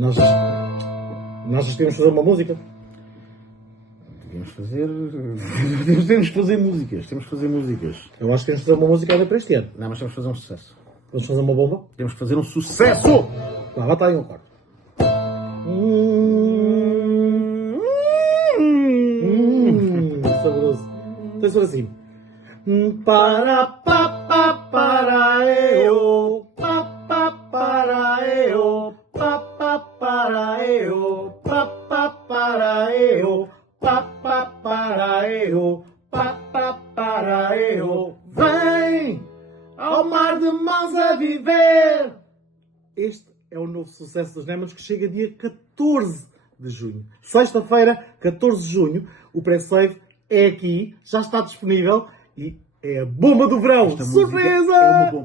Nós devíamos fazer uma música. Temos que fazer músicas. Temos que fazer músicas. Eu acho que temos que fazer uma música ainda para este ano. Não, mas temos que fazer um sucesso. Vamos fazer uma bomba? Temos que fazer um sucesso! Lá está aí um quarto. Saboroso. Então isso assim. Para pa pa para eu, pa pa para eu, pa pa para eu, pa pa para eu, pa pa para eu, pa pa para eu. Vem ao mar de mãos a viver. Este é o novo sucesso dos Némanos que chega dia 14 de junho. Sexta-feira, 14 de junho. O pré-save é aqui, já está disponível e é a bomba do verão. Esta Surpresa! música é uma bomba.